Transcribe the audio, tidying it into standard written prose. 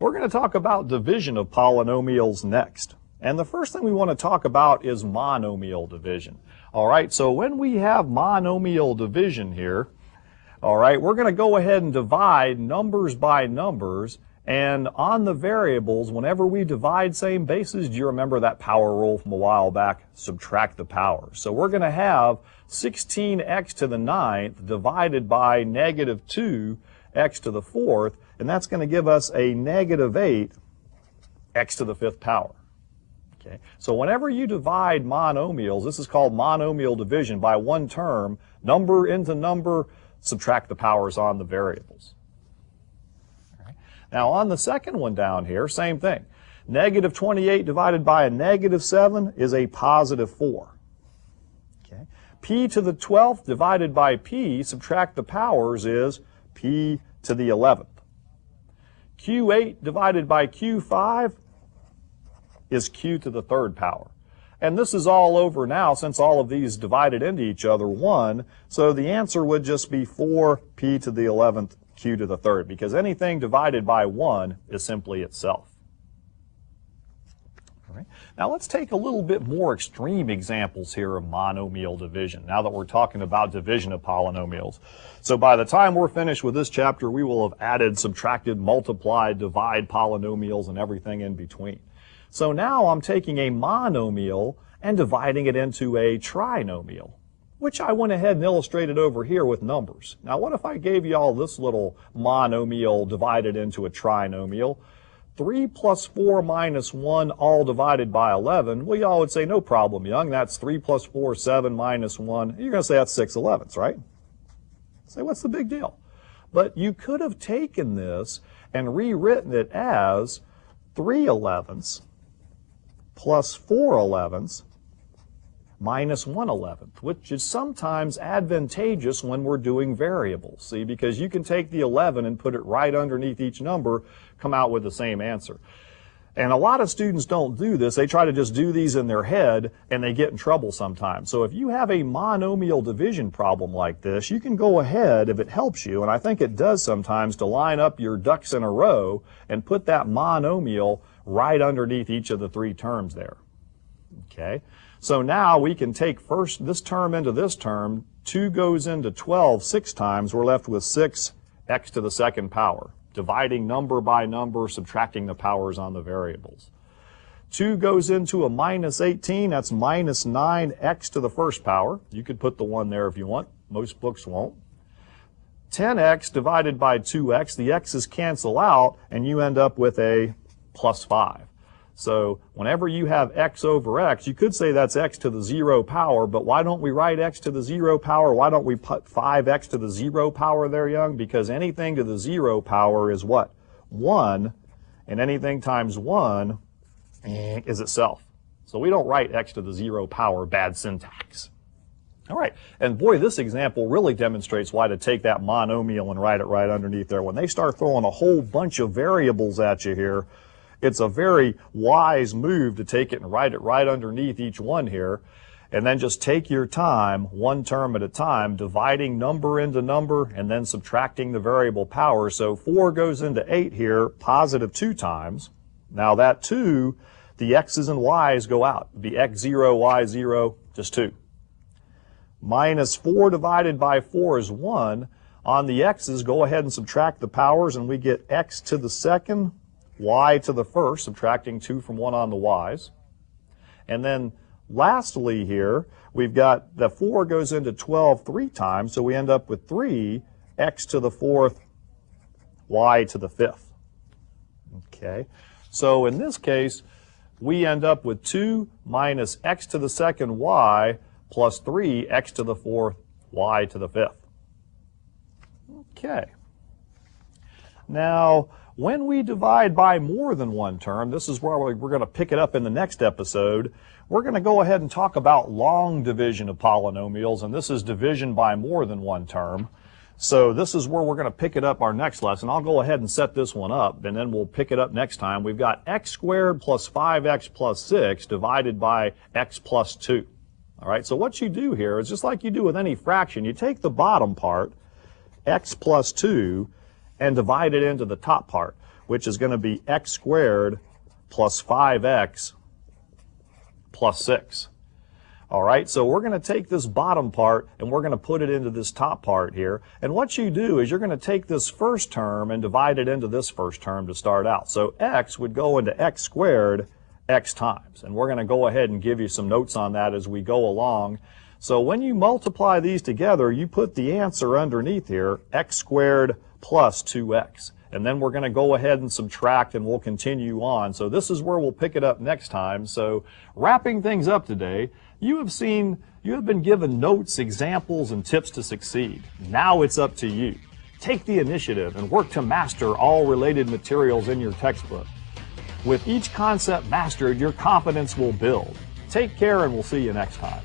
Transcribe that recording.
We're going to talk about division of polynomials next. And the first thing we want to talk about is monomial division. All right, so when we have monomial division here, all right, we're going to go ahead and divide numbers by numbers. And on the variables, whenever we divide same bases, do you remember that power rule from a while back? Subtract the powers. So we're going to have 16x to the 9th divided by negative 2x to the 4th, and that's going to give us a negative 8x to the 5th power. Okay. So whenever you divide monomials, this is called monomial division, by one term, number into number, subtract the powers on the variables. All right. Now on the second one down here, same thing. Negative 28 divided by a negative 7 is a positive 4. Okay. P to the 12th divided by p, subtract the powers, is p to the 11th. Q8 divided by Q5 is q to the 3rd power. And this is all over now since all of these divided into each other 1. So the answer would just be 4p to the 11th q to the 3rd, because anything divided by 1 is simply itself. All right. Now let's take a little bit more extreme examples here of monomial division, now that we're talking about division of polynomials. So by the time we're finished with this chapter, we will have added, subtracted, multiplied, divide polynomials, and everything in between. So now I'm taking a monomial and dividing it into a trinomial, which I went ahead and illustrated over here with numbers. Now what if I gave you all this little monomial divided into a trinomial? 3 plus 4 minus 1 all divided by 11. Well, y'all would say, no problem, Young. That's 3 plus 4, 7 minus 1. You're going to say that's 6 11ths, right? Say, what's the big deal? But you could have taken this and rewritten it as 3 11ths plus 4 11ths minus 1 11th, which is sometimes advantageous when we're doing variables, see, because you can take the 11 and put it right underneath each number, come out with the same answer. And a lot of students don't do this. They try to just do these in their head, and they get in trouble sometimes. So if you have a monomial division problem like this, you can go ahead, if it helps you, and I think it does sometimes, to line up your ducks in a row and put that monomial right underneath each of the 3 terms there. Okay, so now we can take first this term into this term. 2 goes into 12 6 times. We're left with 6x to the 2nd power, dividing number by number, subtracting the powers on the variables. 2 goes into a minus 18. That's minus 9x to the 1st power. You could put the 1 there if you want. Most books won't. 10x divided by 2x. The x's cancel out, and you end up with a plus 5. So whenever you have x over x, you could say that's x to the 0 power, but why don't we write x to the 0 power? Why don't we put 5x to the 0 power there, Young? Because anything to the 0 power is what? 1, and anything times 1 is itself. So we don't write x to the 0 power, bad syntax. All right, and boy, this example really demonstrates why to take that monomial and write it right underneath there. When they start throwing a whole bunch of variables at you here, it's a very wise move to take it and write it right underneath each one here, and then just take your time, one term at a time, dividing number into number and then subtracting the variable power. So 4 goes into 8 here, positive 2 times. Now that 2, the x's and y's go out. The x0, y0, just 2. Minus 4 divided by 4 is 1. On the x's, go ahead and subtract the powers, and we get x to the 2nd, y to the 1st, subtracting 2 from 1 on the y's. And then lastly here, we've got the 4 goes into 12 3 times, so we end up with 3, x to the 4th, y to the 5th. Okay, so in this case, we end up with 2 minus x to the 2nd y plus 3, x to the 4th, y to the 5th. Okay. Now, when we divide by more than one term, this is where we're going to pick it up in the next episode. We're going to go ahead and talk about long division of polynomials, and this is division by more than one term. So this is where we're going to pick it up our next lesson. I'll go ahead and set this one up, and then we'll pick it up next time. We've got x squared plus 5x plus 6 divided by x plus 2. All right, so what you do here is just like you do with any fraction. You take the bottom part, x plus 2, and divide it into the top part. which is going to be x squared plus 5x plus 6. All right, so we're going to take this bottom part and we're going to put it into this top part here. And what you do is you're going to take this first term and divide it into this first term to start out. So x would go into x squared x times. And we're going to go ahead and give you some notes on that as we go along. So when you multiply these together, you put the answer underneath here, x squared plus 2x. And then we're going to go ahead and subtract and we'll continue on. So this is where we'll pick it up next time. So wrapping things up today, you have been given notes, examples, and tips to succeed. Now it's up to you. Take the initiative and work to master all related materials in your textbook. With each concept mastered, your confidence will build. Take care and we'll see you next time.